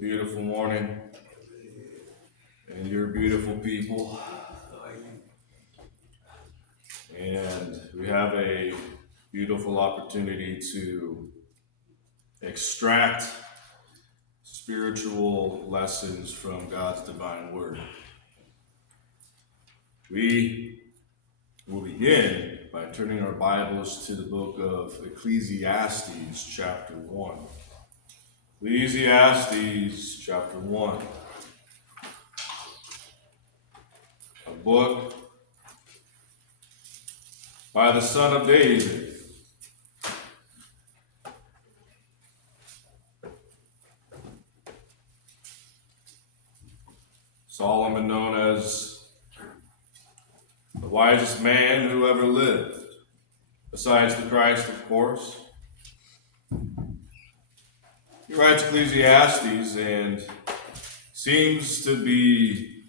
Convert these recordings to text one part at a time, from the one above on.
Beautiful morning, and you're beautiful people. And we have a beautiful opportunity to extract spiritual lessons from God's divine word. We will begin by turning our Bibles to the book of Ecclesiastes, chapter 1. Ecclesiastes, chapter 1. A book by the son of David. Solomon, known as the wisest man who ever lived, besides the Christ, of course. He writes Ecclesiastes and seems to be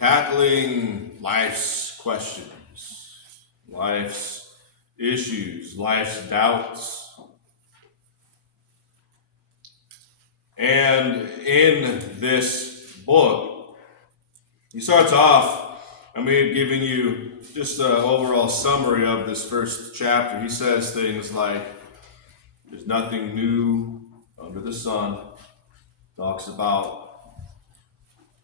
tackling life's questions, life's issues, life's doubts. And in this book, he starts off, giving you just an overall summary of this first chapter. He says things like, there's nothing new under the sun. Talks about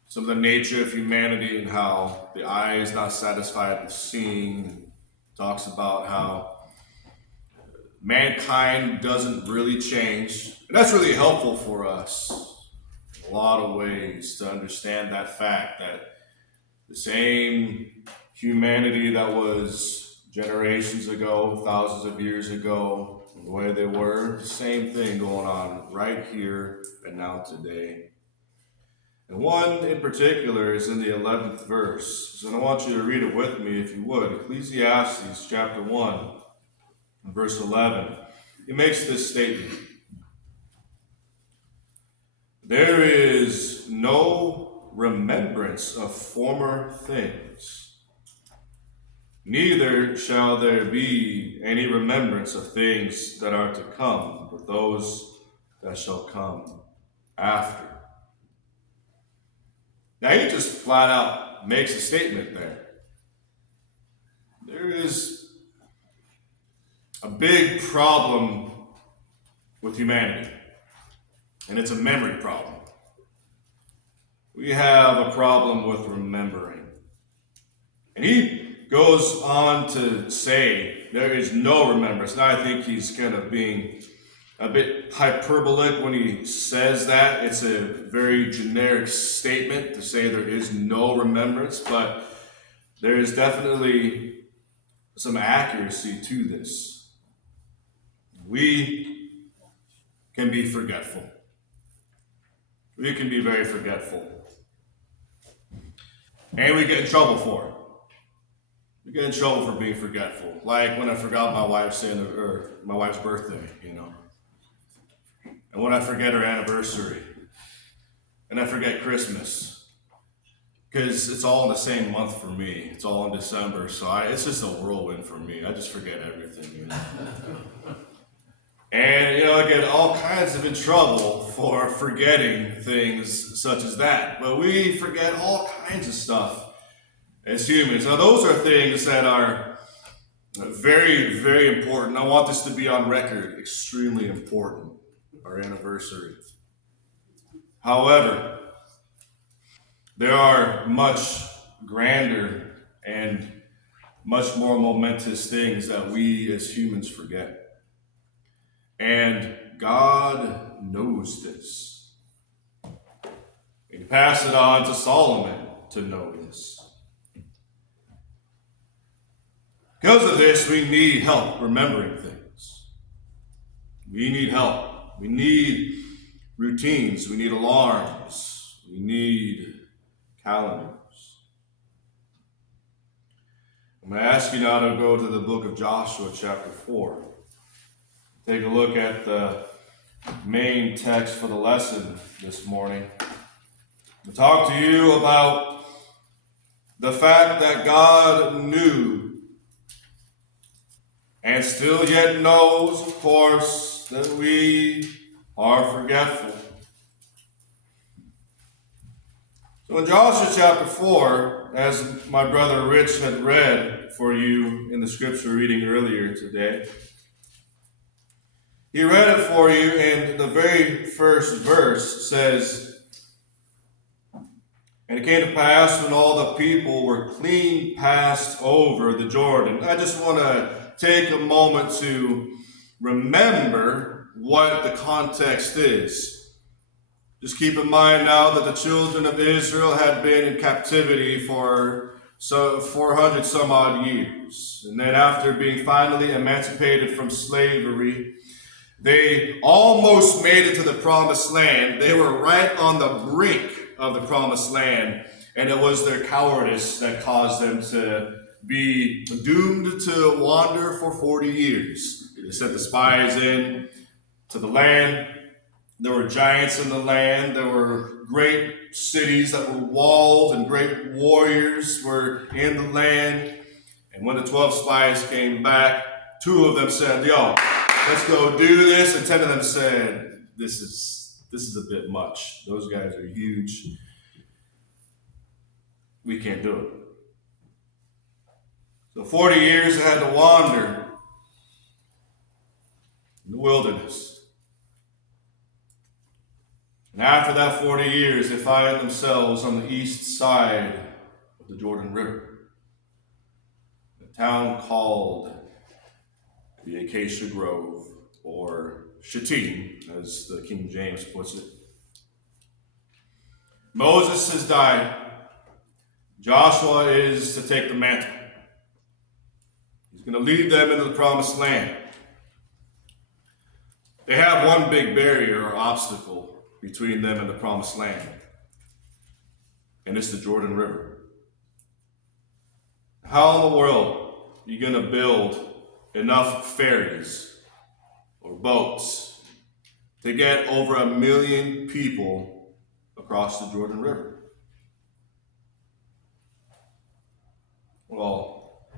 some of the nature of humanity and how the eye is not satisfied with seeing. Talks about how mankind doesn't really change. And that's really helpful for us in a lot of ways to understand that fact that the same humanity that was generations ago, thousands of years ago, the way they were, same thing going on right here and now today. And one in particular is in the 11th verse. So I want you to read it with me if you would. Ecclesiastes chapter 1, verse 11. It makes this statement. There is no remembrance of former things, neither shall there be any remembrance of things that are to come, but those that shall come after. Now he just flat out makes a statement there. There is a big problem with humanity, and it's a memory problem. We have a problem with remembering. And he goes on to say there is no remembrance. Now I think he's kind of being a bit hyperbolic when he says that. It's a very generic statement to say there is no remembrance, but there is definitely some accuracy to this. We can be forgetful. We can be very forgetful. And we get in trouble for it. We get in trouble for being forgetful. Like when I forgot my wife's birthday, And when I forget her anniversary. And I forget Christmas. Because it's all in the same month for me. It's all in December. So it's just a whirlwind for me. I just forget everything, And, I get all kinds of in trouble for forgetting things such as that. But we forget all kinds of stuff as humans. Now, those are things that are very, very important. I want this to be on record. Extremely important. Our anniversary. However, there are much grander and much more momentous things that we as humans forget. And God knows this. He passed it on to Solomon to know this. Because of this, we need help remembering things. We need help. We need routines. We need alarms. We need calendars. I'm going to ask you now to go to the book of Joshua, chapter 4. Take a look at the main text for the lesson this morning. I'll talk to you about the fact that God knew and still yet knows, of course, that we are forgetful. So in Joshua chapter 4, as my brother Rich had read for you in the scripture reading earlier today, he read it for you, and the very first verse says, "And it came to pass when all the people were clean passed over the Jordan." I just want to take a moment to remember what the context is. Just keep in mind now that the children of Israel had been in captivity for 400 some odd years. And then after being finally emancipated from slavery, they almost made it to the promised land. They were right on the brink of the promised land, and it was their cowardice that caused them to be doomed to wander for 40 years. They sent the spies in to the land. There were giants in the land. There were great cities that were walled, and great warriors were in the land. And when the 12 spies came back, 2 of them said, "Yo, let's go do this." And 10 of them said, this is a bit much. Those guys are huge. We can't do it. So 40 years they had to wander in the wilderness. And after that 40 years, they find themselves on the east side of the Jordan River, a town called the Acacia Grove, or Shittim, as the King James puts it. Moses has died. Joshua is to take the mantle. He's going to lead them into the promised land. They have one big barrier or obstacle between them and the promised land, and it's the Jordan River. How in the world are you going to build enough ferries or boats to get over 1 million people across the Jordan River? Well,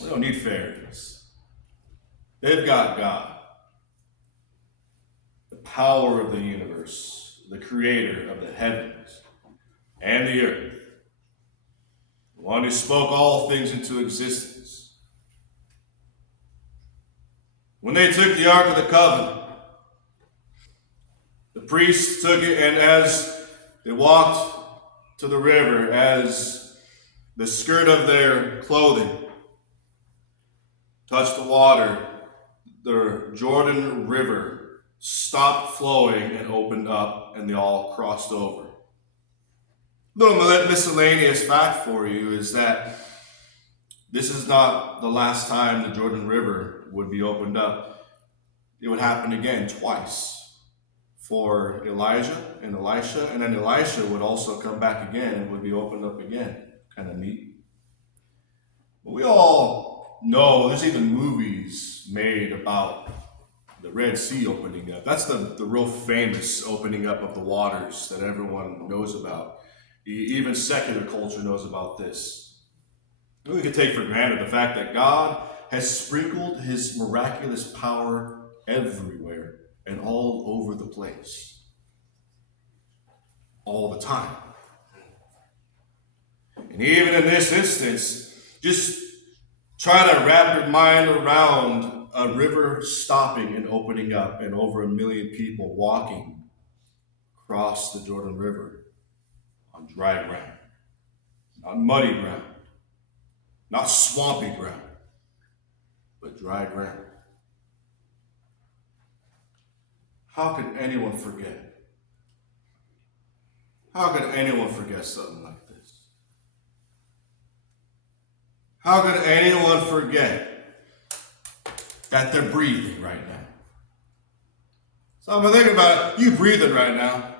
we don't need ferries. They've got God, the power of the universe, the creator of the heavens and the earth, the one who spoke all things into existence. When they took the Ark of the Covenant, the priests took it, and as they walked to the river, as the skirt of their clothing touched the water, the Jordan River stopped flowing and opened up, and they all crossed over. Little miscellaneous fact for you is that this is not the last time the Jordan River would be opened up. It would happen again twice for Elijah and Elisha, and then Elisha would also come back again and would be opened up again. Kind of neat. But we all know there's even movies made about the Red Sea opening up. That's the real famous opening up of the waters that everyone knows about. Even secular culture knows about this. We can take for granted the fact that God has sprinkled his miraculous power everywhere and all over the place. All the time. And even in this instance, just try to wrap your mind around a river stopping and opening up and over 1 million people walking across the Jordan River on dry ground, not muddy ground, not swampy ground, but dry ground. How could anyone forget? How could anyone forget something like this? How could anyone forget that they're breathing right now? So I'm thinking about it. You breathing right now.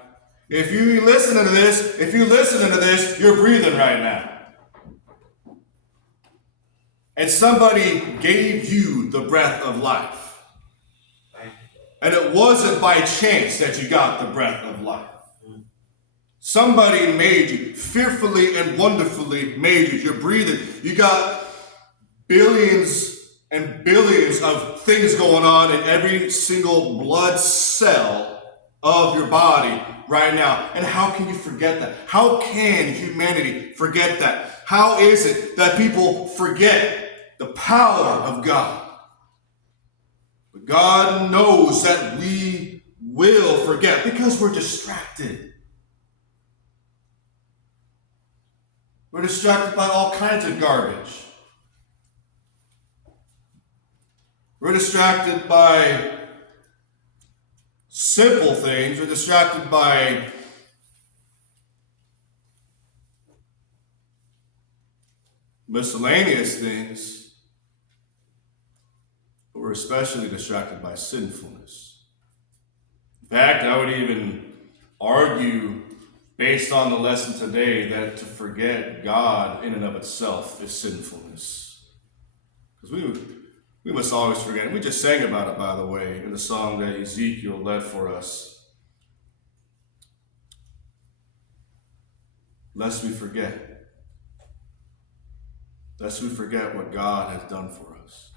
If you listening to this, you're breathing right now. And somebody gave you the breath of life. And it wasn't by chance that you got the breath of life. Somebody made you, fearfully and wonderfully made you. You're breathing. You got billions and billions of things going on in every single blood cell of your body right now. And how can you forget that? How can humanity forget that? How is it that people forget the power of God? But God knows that we will forget because we're distracted. We're distracted by all kinds of garbage. We're distracted by simple things. We're distracted by miscellaneous things. But we're especially distracted by sinfulness. In fact, I would even argue, based on the lesson today, that to forget God in and of itself is sinfulness. Because we must always forget. And we just sang about it, by the way, in the song that Ezekiel led for us. Lest we forget. Lest we forget what God has done for us.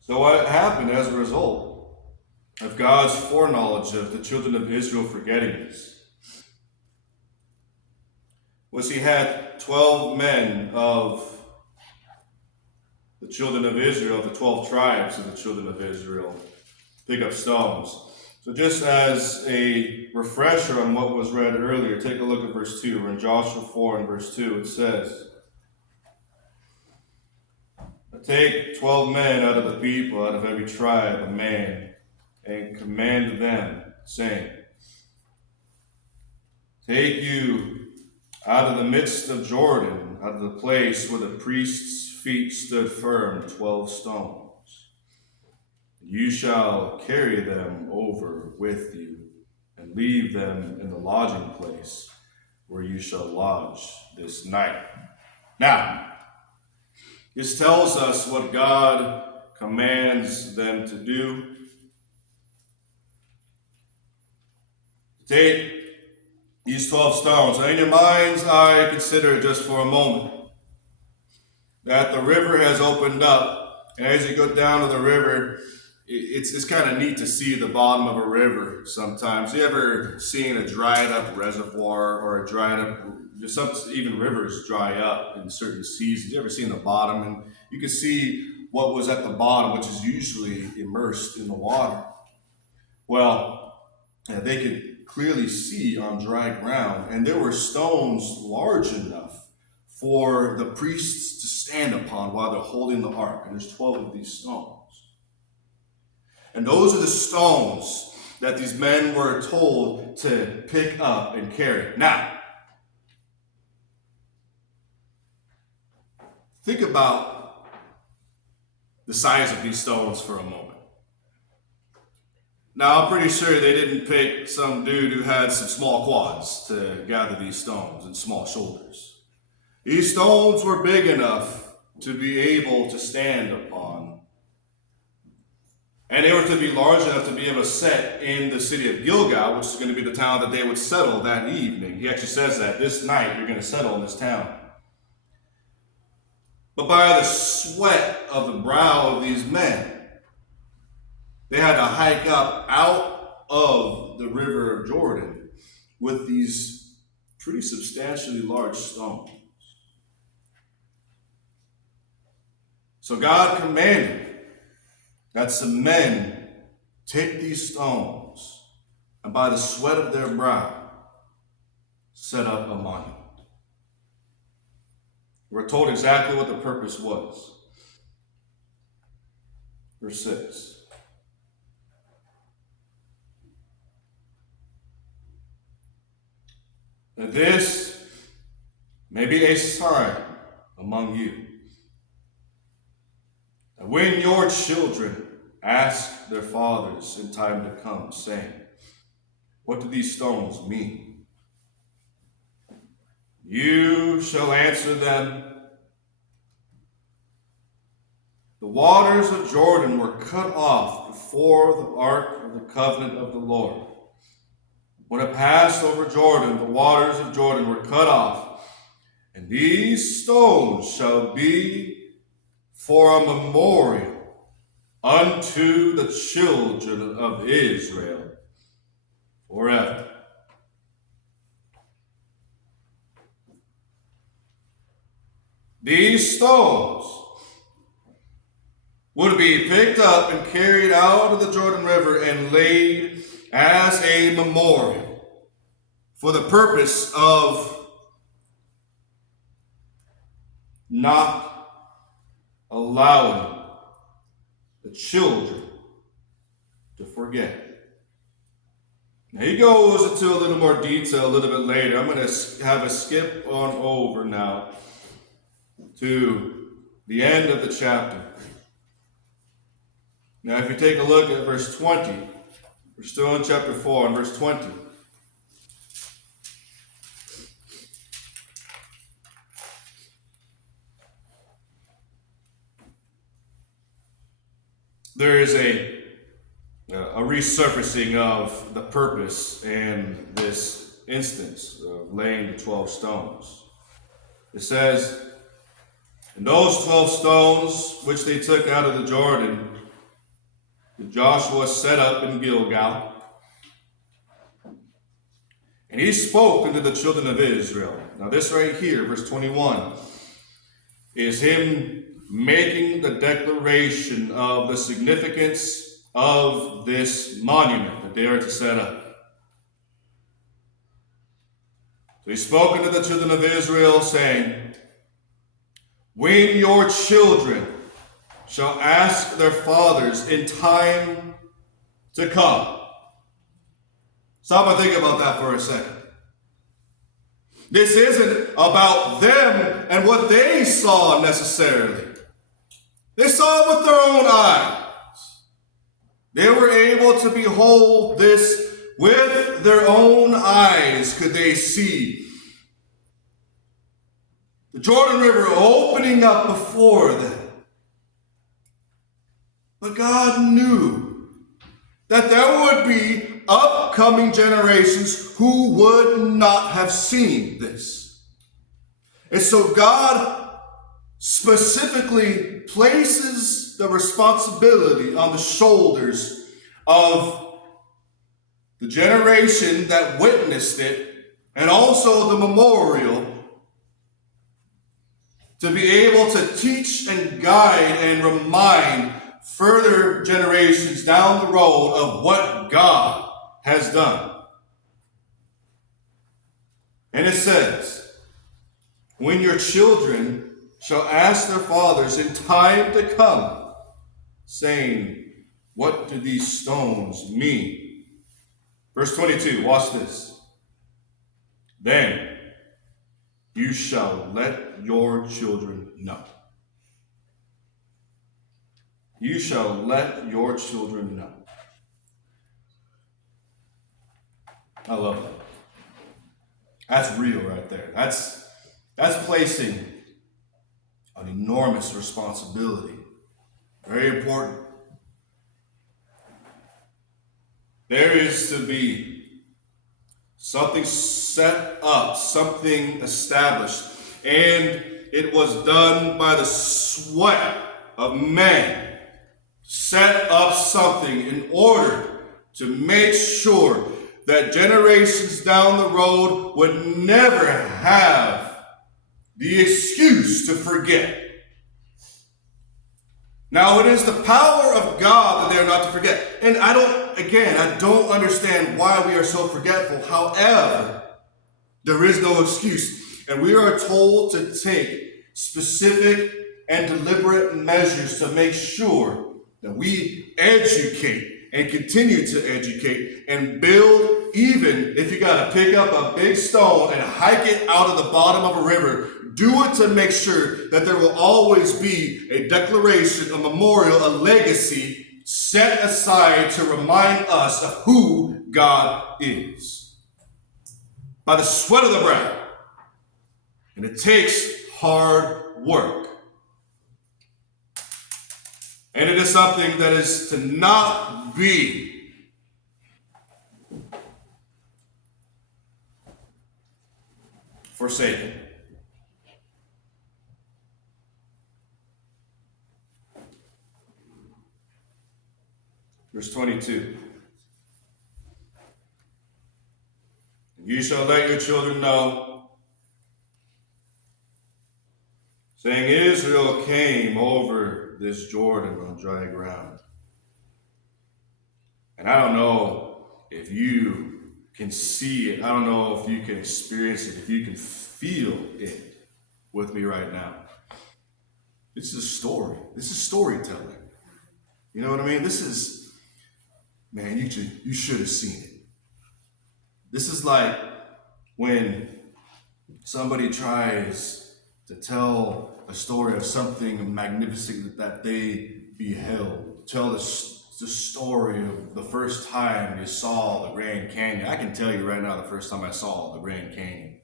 So what happened as a result of God's foreknowledge of the children of Israel forgetting this was he had 12 men of the children of Israel, the 12 tribes of the children of Israel, pick up stones. So just as a refresher on what was read earlier, take a look at verse 2. We're in Joshua 4 and verse 2. It says, take 12 men out of the people, out of every tribe, a man, and command them, saying, take you out of the midst of Jordan, out of the place where the priest's feet stood firm, 12 stones. You shall carry them over with you, and leave them in the lodging place where you shall lodge this night. Now, this tells us what God commands them to do. Take these 12 stones. And in your mind's eye, consider just for a moment that the river has opened up. And as you go down to the river, it's kind of neat to see the bottom of a river sometimes. You ever seen a dried up reservoir or a dried up, even rivers dry up in certain seasons. You ever seen the bottom? And you can see what was at the bottom, which is usually immersed in the water. Well, they could clearly see on dry ground, and there were stones large enough for the priests to stand upon while they're holding the ark. And there's 12 of these stones. And those are the stones that these men were told to pick up and carry. Now, think about the size of these stones for a moment. Now, I'm pretty sure they didn't pick some dude who had some small quads to gather these stones and small shoulders. These stones were big enough to be able to stand upon. And they were to be large enough to be able to set in the city of Gilgal, which is going to be the town that they would settle that evening. He actually says that this night you're going to settle in this town. But by the sweat of the brow of these men, they had to hike up out of the river of Jordan with these pretty substantially large stones. So God commanded that some men take these stones and by the sweat of their brow set up a monument. We're told exactly what the purpose was. Verse 6. That this may be a sign among you, that when your children ask their fathers in time to come, saying, what do these stones mean? You shall answer them, the waters of Jordan were cut off before the ark of the covenant of the Lord. When it passed over Jordan, the waters of Jordan were cut off, and these stones shall be for a memorial unto the children of Israel forever. These stones would be picked up and carried out of the Jordan River and laid as a memorial for the purpose of not allowing the children to forget. Now he goes into a little more detail a little bit later. I'm going to have a skip on over now to the end of the chapter. Now if you take a look at verse 20, we're still in chapter 4 and verse 20. There is a resurfacing of the purpose in this instance of laying the 12 stones. It says, and those 12 stones which they took out of the Jordan, Joshua set up in Gilgal. And he spoke unto the children of Israel. Now this right here, verse 21, is him making the declaration of the significance of this monument that they are to set up. So he spoke unto the children of Israel, saying, when your children shall ask their fathers in time to come. Stop and think about that for a second. This isn't about them and what they saw necessarily. They saw it with their own eyes. They were able to behold this with their own eyes. Could they see the Jordan River opening up before them? But God knew that there would be upcoming generations who would not have seen this. And so God specifically places the responsibility on the shoulders of the generation that witnessed it, and also the memorial, to be able to teach and guide and remind further generations down the road of what God has done. And it says, when your children shall ask their fathers in time to come, saying, what do these stones mean? Verse 22, watch this. Then you shall let your children know. You shall let your children know. I love that. That's real right there. That's placing an enormous responsibility. Very important. There is to be something set up, something established, and it was done by the sweat of men. Set up something in order to make sure that generations down the road would never have the excuse to forget. Now, it is the power of God that they are not to forget. And I don't understand why we are so forgetful. However, there is no excuse. And we are told to take specific and deliberate measures to make sure that we educate and continue to educate and build, even if you got to pick up a big stone and hike it out of the bottom of a river. Do it to make sure that there will always be a declaration, a memorial, a legacy set aside to remind us of who God is. By the sweat of the brow. And it takes hard work. And it is something that is to not be forsaken. Verse 22. You shall let your children know, saying, Israel came over this Jordan on dry ground. And I don't know if you can see it. I don't know if you can experience it, if you can feel it with me right now. This is a story. This is storytelling. You know what I mean? This is, man, you should have seen it. This is like when somebody tries to tell a story of something magnificent that they beheld. Tell the story of the first time you saw the Grand Canyon. I can tell you right now the first time I saw the Grand Canyon.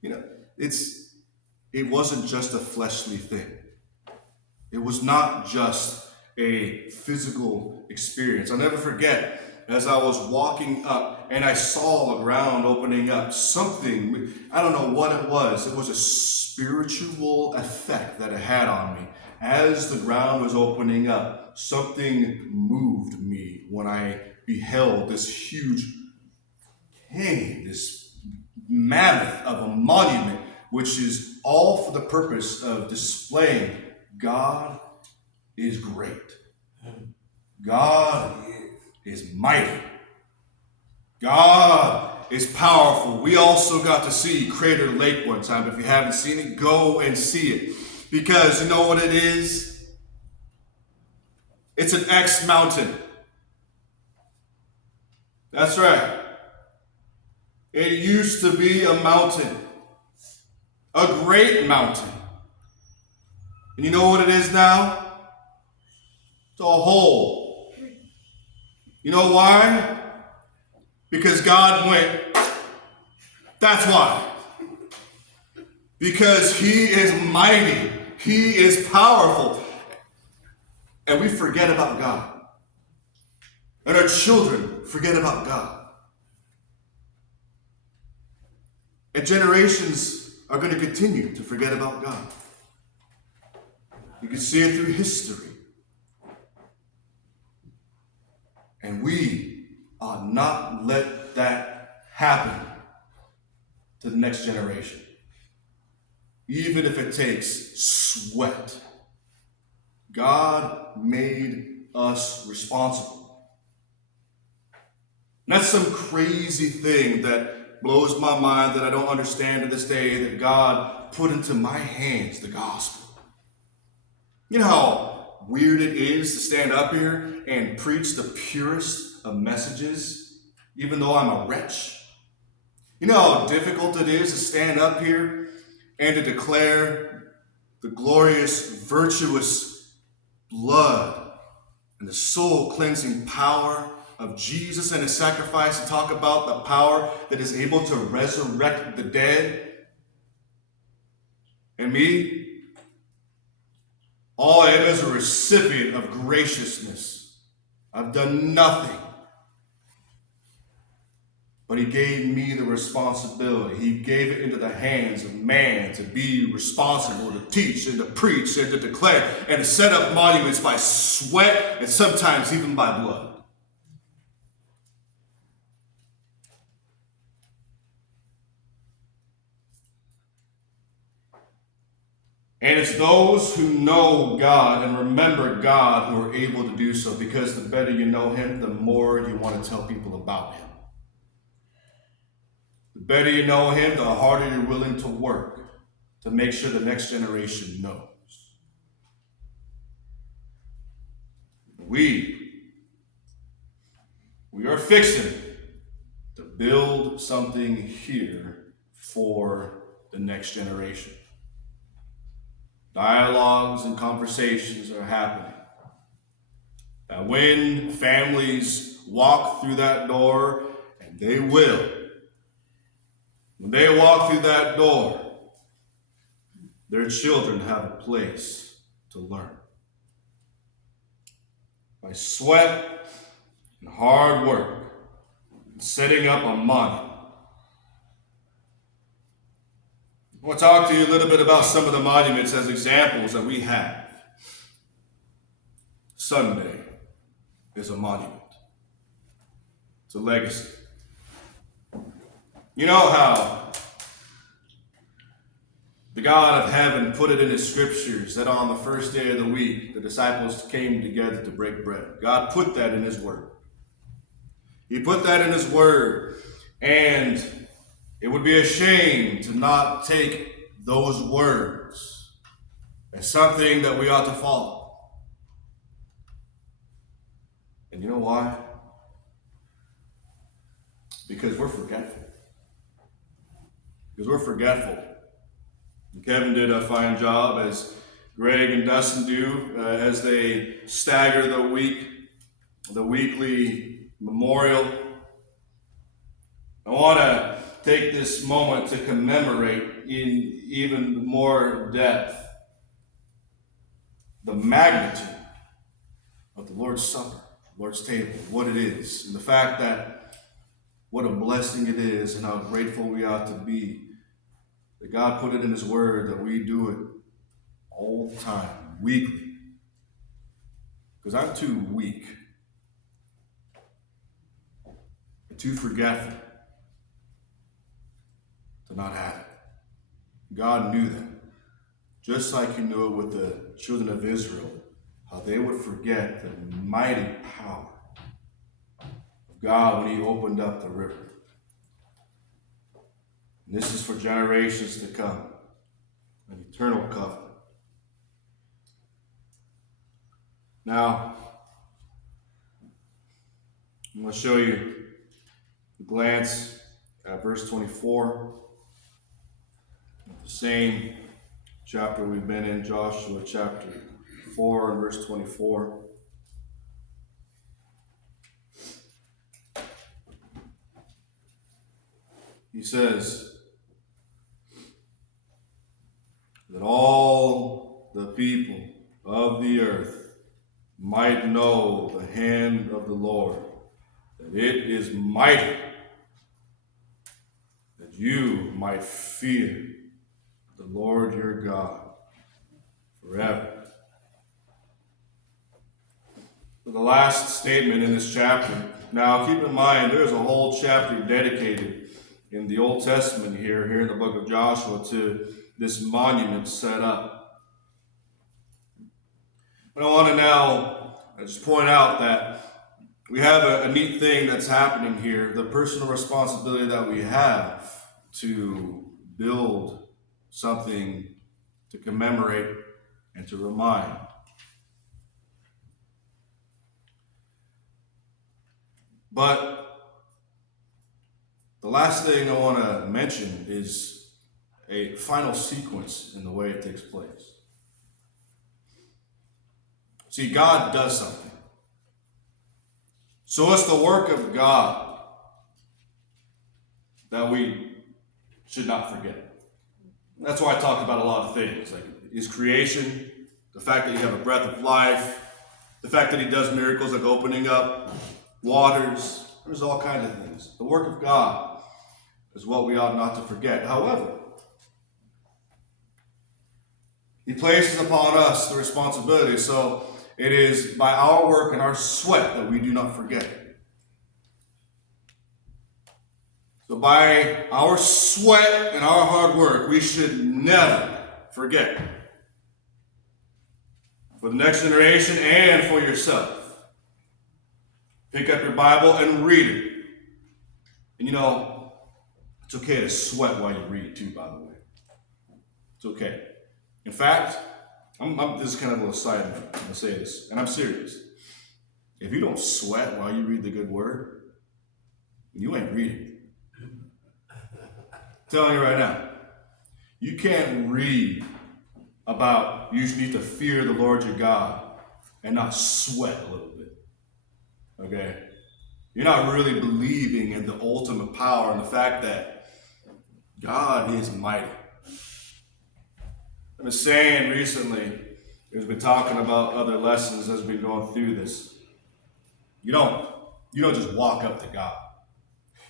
You know, it wasn't just a fleshly thing. It was not just a physical experience. I'll never forget, as I was walking up and I saw the ground opening up, something, I don't know what it was a spiritual effect that it had on me. As the ground was opening up, something moved me when I beheld this huge canyon, this mammoth of a monument, which is all for the purpose of displaying God is great. God is mighty. God is powerful. We also got to see Crater Lake one time. If you haven't seen it, go and see it. Because you know what it is? It's an X mountain. That's right. It used to be a mountain. A great mountain. And you know what it is now? It's a hole. You know why? Because God went, that's why. Because he is mighty. He is powerful. And we forget about God. And our children forget about God. And generations are going to continue to forget about God. You can see it through history. And we ought not let that happen to the next generation. Even if it takes sweat. God made us responsible. And that's some crazy thing that blows my mind that I don't understand to this day, that God put into my hands the gospel. You know how weird it is to stand up here and preach the purest of messages, even though I'm a wretch? You know how difficult it is to stand up here and to declare the glorious, virtuous blood and the soul-cleansing power of Jesus and his sacrifice, and talk about the power that is able to resurrect the dead? And me, all I am is a recipient of graciousness. I've done nothing. But he gave me the responsibility. He gave it into the hands of man to be responsible, to teach and to preach and to declare and to set up monuments by sweat and sometimes even by blood. And it's those who know God and remember God who are able to do so, because the better you know him, the more you want to tell people about him. The better you know him, the harder you're willing to work to make sure the next generation knows. We are fixing to build something here for the next generation. Dialogues and conversations are happening. And when families walk through that door, and they will, when they walk through that door, their children have a place to learn. By sweat and hard work, and setting up a monument. I want to talk to you a little bit about some of the monuments as examples that we have. Sunday, is a monument. It's a legacy. You know how the God of heaven put it in his scriptures that on the first day of the week, the disciples came together to break bread. God put that in his word. He put that in his word, and it would be a shame to not take those words as something that we ought to follow. And you know why? Because we're forgetful. Because we're forgetful. And Kevin did a fine job, as Greg and Dustin do, as they stagger the weekly memorial. I want to take this moment to commemorate in even more depth the magnitude of the Lord's Supper, the Lord's table, what it is, and the fact that what a blessing it is and how grateful we ought to be that God put it in his word that we do it all the time, weekly. Because I'm too weak and too forgetful to not have it. God knew that. Just like he knew it with the children of Israel, how they would forget the mighty power of God when he opened up the river. And this is for generations to come, an eternal covenant. Now, I'm going to show you a glance at verse 24, the same chapter we've been in, Joshua chapter 4 and verse 24. He says that all the people of the earth might know the hand of the Lord, that it is mighty, that you might fear the Lord your God forever. For the last statement in this chapter, now keep in mind there's a whole chapter dedicated in the Old Testament here in the book of Joshua to this monument set up. But I want to now just point out that we have a neat thing that's happening here, the personal responsibility that we have to build something to commemorate and to remind. But the last thing I want to mention is a final sequence in the way it takes place. See, God does something. So it's the work of God that we should not forget. That's why I talked about a lot of things, like his creation, the fact that you have a breath of life, the fact that he does miracles like opening up waters. There's all kinds of things. The work of God is what we ought not to forget. However, he places upon us the responsibility, so it is by our work and our sweat that we do not forget. So by our sweat and our hard work, we should never forget. For the next generation and for yourself. Pick up your Bible and read it. And you know, it's okay to sweat while you read too, by the way. It's okay. In fact, this is kind of a little side note. I'm going to say this, and I'm serious. If you don't sweat while you read the good word, you ain't reading. I'm telling you right now, you can't read about you need to fear the Lord your God and not sweat a little bit. Okay? You're not really believing in the ultimate power and the fact that God is mighty. I was saying recently, as we've been talking about other lessons as we've been going through this, you don't just walk up to God.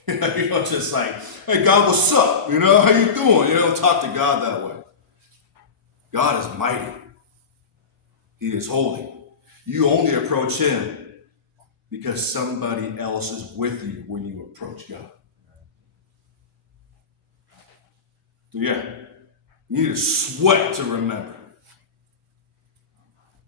You don't just like, hey God, what's up? You know, how you doing? You don't talk to God that way. God is mighty. He is holy. You only approach him because somebody else is with you when you approach God. So yeah, you need to sweat to remember.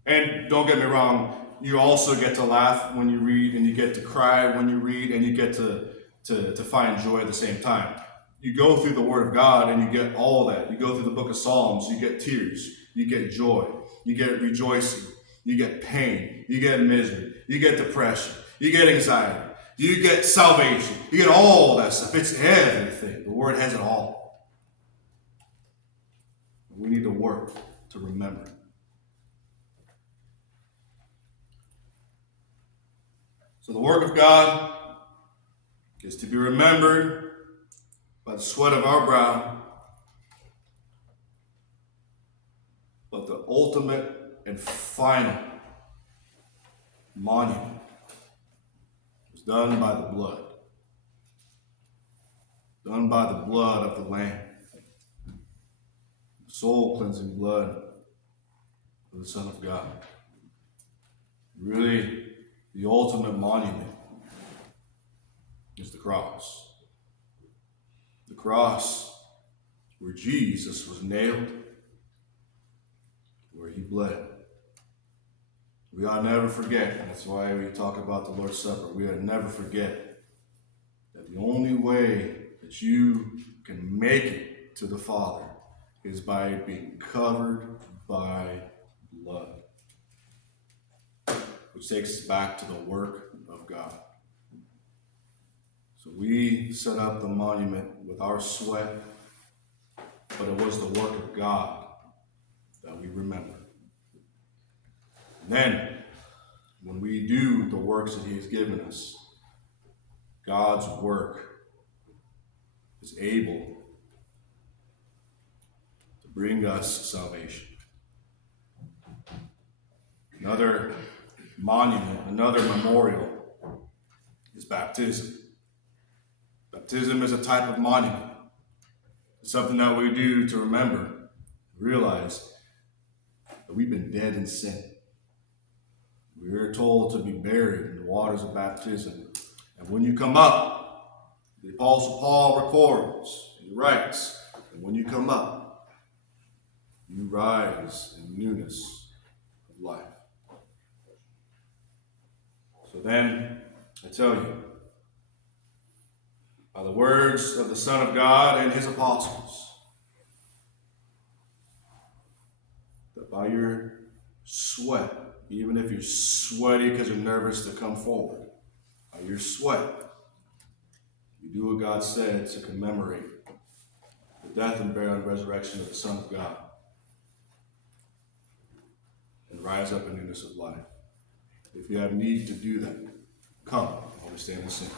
And don't get me wrong, you also get to laugh when you read, and you get to cry when you read, and you get to find joy at the same time. You go through the Word of God and you get all that. You go through the book of Psalms, you get tears, you get joy, you get rejoicing, you get pain, you get misery, you get depression, you get anxiety, you get salvation, you get all that stuff. It's everything. The Word has it all. We need to work to remember. So the work of God is to be remembered by the sweat of our brow, but the ultimate and final monument was done by the blood. Done by the blood of the Lamb. The soul-cleansing blood of the Son of God. Really, the ultimate monument is the cross. The cross where Jesus was nailed, where he bled. We ought never forget, and that's why we talk about the Lord's Supper, we ought never forget that the only way that you can make it to the Father is by being covered by blood. Which takes us back to the work of God. So we set up the monument with our sweat, but it was the work of God that we remember. And then, when we do the works that he has given us, God's work is able to bring us salvation. Another monument, another memorial is baptism. Baptism is a type of monument. It's something that we do to remember, realize that we've been dead in sin. We are told to be buried in the waters of baptism. And when you come up, the Apostle Paul records, he writes, and when you come up, you rise in newness of life. So then, I tell you, by the words of the Son of God and his apostles, that by your sweat, even if you're sweaty because you're nervous to come forward, by your sweat, you do what God said to commemorate the death and burial and resurrection of the Son of God, and rise up in newness of life. If you have need to do that, come, while we stand and sing.